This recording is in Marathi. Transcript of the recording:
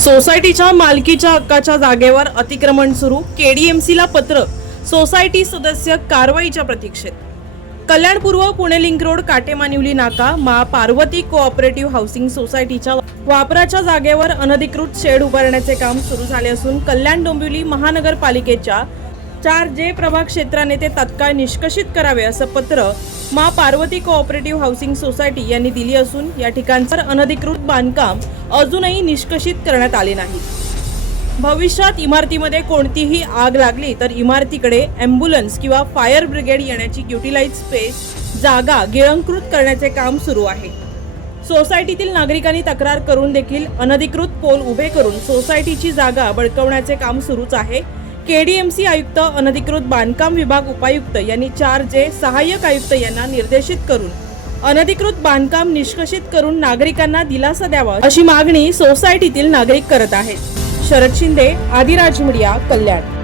सोसायटीच्या मालकीच्या हक्काच्या जागेवर अतिक्रमण सुरू केडीएमसीला पत्र सोसायटी सदस्य कारवाईच्या प्रतीक्षेत. कल्याणपूर्व पुणे लिंक रोड काटेमानिवली नाका मा पार्वती कोऑपरेटिव्ह हाऊसिंग सोसायटीच्या वापराच्या जागेवर अनधिकृत शेड उभारण्याचे काम सुरू झाले असून कल्याण डोंबिवली महानगरपालिकेच्या चार जे प्रभाग क्षेत्राने ते तत्काळ निष्कषित करावे असं पत्र मा पार्वती कोऑपरेटिव्ह हाऊसिंग सोसायटी यांनी दिली असून या ठिकाणचं अनधिकृत बांधकाम अजूनही निष्कषित करण्यात आले नाही. भविष्यात इमारतीमध्ये कोणतीही आग लागली तर इमारतीकडे ॲम्ब्युलन्स किंवा फायर ब्रिगेड येण्याची युटिलाइज स्पेस जागा गिळंकृत करण्याचे काम सुरू आहे. सोसायटीतील नागरिकांनी तक्रार करून देखील अनधिकृत पोल उभे करून सोसायटीची जागा बळकवण्याचे काम सुरूच आहे. केडीएमसी आयुक्त अनधिकृत बांधकाम विभाग उपायुक्त यांनी चार जे सहाय्यक आयुक्त यांना निर्देशित करून अनधिकृत बांधकाम निष्कषित करून नागरिकांना दिलासा द्यावा अशी मागणी सोसायटीतील नागरिक करत आहेत. शरद शिंदे आदिराज मीडिया कल्याण.